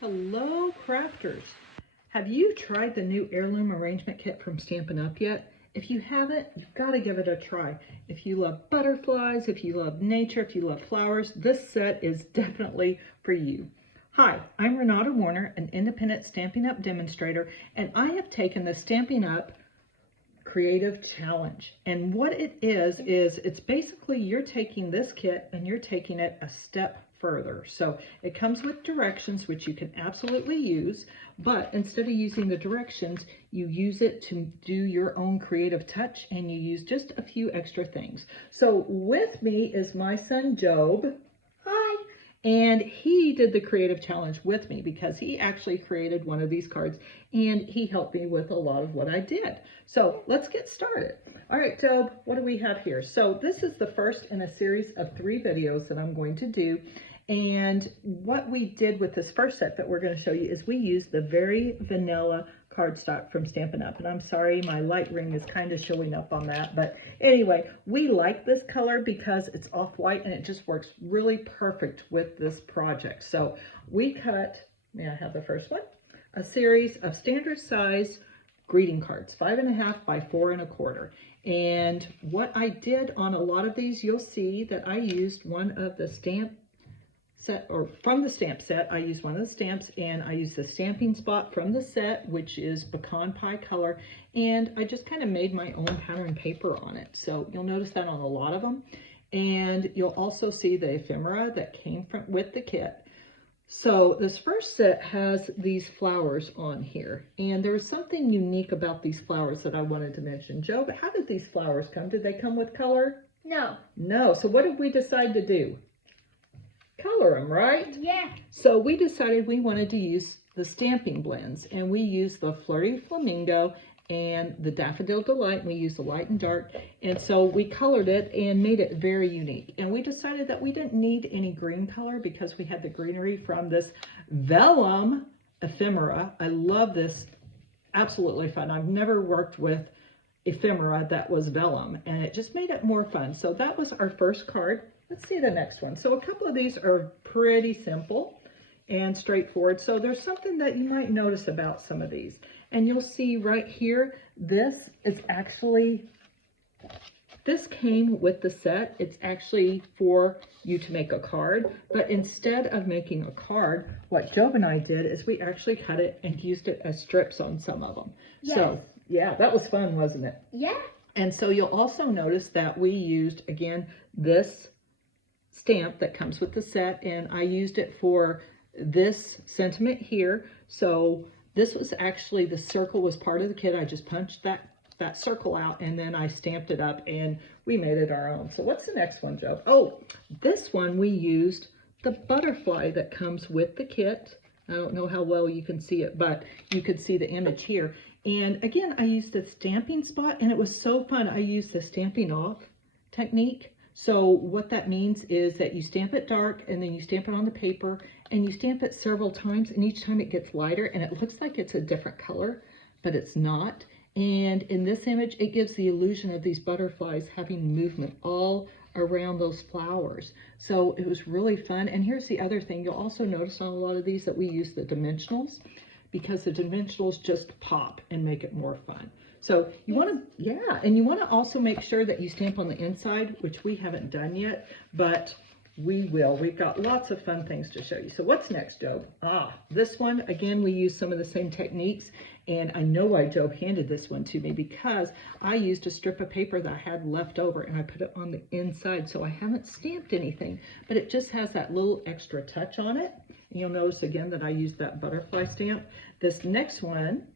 Hello crafters! Have you tried the new Heirloom arrangement kit from Stampin' Up yet? If you haven't, you've got to give it a try. If you love butterflies, if you love nature, if you love flowers, this set is definitely for you. Hi, I'm Renata Warner, an independent Stampin' Up demonstrator, and I have taken the Stampin' Up Creative Challenge. And what it is it's basically you're taking this kit and you're taking it a step further. So it comes with directions, which you can absolutely use, but instead of using the directions, you use it to do your own creative touch, and you use just a few extra things. So with me is my son Job. Hi. And he did the creative challenge with me because he actually created one of these cards and he helped me with a lot of what I did. So let's get started. All right, Job, what do we have here? So this is the first in a series of 3 videos that I'm going to do. And what we did with this first set that we're going to show you is we used the very vanilla cardstock from Stampin' Up. And I'm sorry, my light ring is kind of showing up on that. But anyway, we like this color because it's off-white and it just works really perfect with this project. So we cut, may I have the first one? A series of standard size greeting cards, 5.5 by 4 1/4. And what I did on a lot of these, you'll see that I used one of the stamp set, or from the stamp set, I used one of the stamps, and I used the stamping spot from the set, which is pecan pie color, and I just kind of made my own pattern paper on it. So you'll notice that on a lot of them, and you'll also see the ephemera that came from with the kit. So this first set has these flowers on here, and there's something unique about these flowers that I wanted to mention. Joe, how did these flowers come? Did they come with color? No. No. So what did we decide to do? Color them, right? Yeah. So we decided we wanted to use the stamping blends, and we used the Flirty Flamingo and the Daffodil Delight, and we used the light and dark, and so we colored it and made it very unique. And we decided that we didn't need any green color because we had the greenery from this vellum ephemera. I love this, absolutely fun. I've never worked with ephemera that was vellum, and it just made it more fun. So that was our first card. Let's see the next one. So a couple of these are pretty simple and straightforward. So there's something that you might notice about some of these. And you'll see right here, this came with the set. It's actually for you to make a card. But instead of making a card, what Job and I did is we actually cut it and used it as strips on some of them. Yes. So yeah, that was fun, wasn't it? Yeah. And so you'll also notice that we used, again, this stamp that comes with the set, and I used it for this sentiment here. So this was actually, the circle was part of the kit. I just punched that circle out, and then I stamped it up, and we made it our own. So what's the next one, Joe? Oh, this one we used the butterfly that comes with the kit. I don't know how well you can see it, but you could see the image here. And again, I used the stamping spot, and it was so fun. I used the stamping off technique. So what that means is that you stamp it dark, and then you stamp it on the paper, and you stamp it several times, and each time it gets lighter, and it looks like it's a different color, but it's not. And in this image, it gives the illusion of these butterflies having movement all around those flowers. So it was really fun. And here's the other thing. You'll also notice on a lot of these that we use the dimensionals, because the dimensionals just pop and make it more fun. So you want to, yeah, and you want to also make sure that you stamp on the inside, which we haven't done yet, but we will. We've got lots of fun things to show you. So what's next, Job? This one, again, we use some of the same techniques, and I know why Job handed this one to me, because I used a strip of paper that I had left over, and I put it on the inside, so I haven't stamped anything, but it just has that little extra touch on it. And you'll notice again that I used that butterfly stamp. This next one,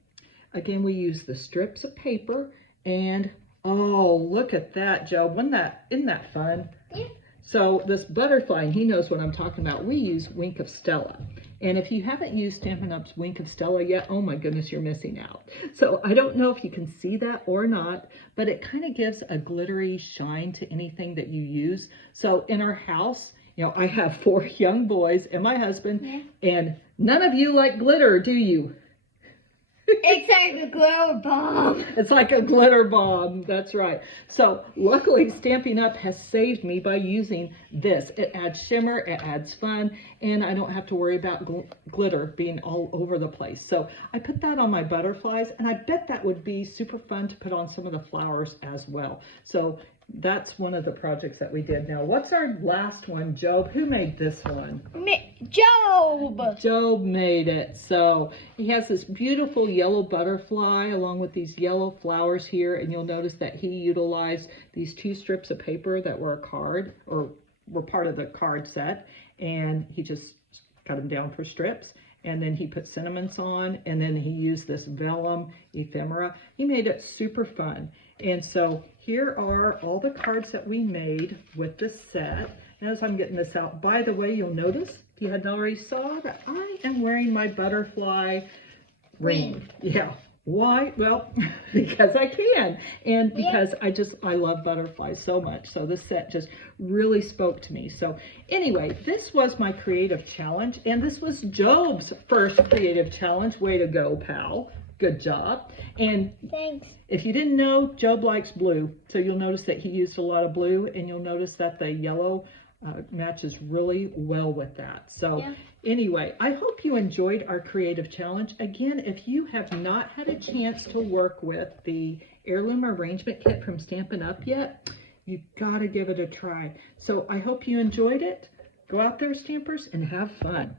again, we use the strips of paper, and oh, look at that, Joe. Isn't that fun? Yeah. So this butterfly, and he knows what I'm talking about, we use Wink of Stella. And if you haven't used Stampin' Up's Wink of Stella yet, oh my goodness, you're missing out. So I don't know if you can see that or not, but it kind of gives a glittery shine to anything that you use. So in our house, you know, I have 4 young boys and my husband, and none of you like glitter, do you? It's like a glitter bomb. It's like a glitter bomb. That's right. So luckily Stampin' Up! Has saved me by using this. It adds shimmer, it adds fun, and I don't have to worry about glitter being all over the place. So I put that on my butterflies, and I bet that would be super fun to put on some of the flowers as well. So that's one of the projects that we did. Now, what's our last one, Job? Who made this one? Job. Job made it. So he has this beautiful yellow butterfly along with these yellow flowers here, and you'll notice that he utilized these 2 strips of paper that were a card, or were part of the card set, and he just cut them down for strips. And then he put sentiments on, and then he used this vellum ephemera. He made it super fun. And so here are all the cards that we made with this set. And as I'm getting this out, by the way, you'll notice, if you hadn't already saw, that I am wearing my butterfly ring. Yeah. Why? Well, because I can, and because I love butterflies so much. So this set just really spoke to me. So anyway, this was my creative challenge, and this was Job's first creative challenge. Way to go, pal. Good job. And Thanks. if you didn't know, Job likes blue. So you'll notice that he used a lot of blue, and you'll notice that the yellow matches really well with that. So anyway, I hope you enjoyed our creative challenge. Again, if you have not had a chance to work with the Heirloom arrangement kit from Stampin' Up! Yet, you've got to give it a try. So I hope you enjoyed it. Go out there, Stampers, and have fun.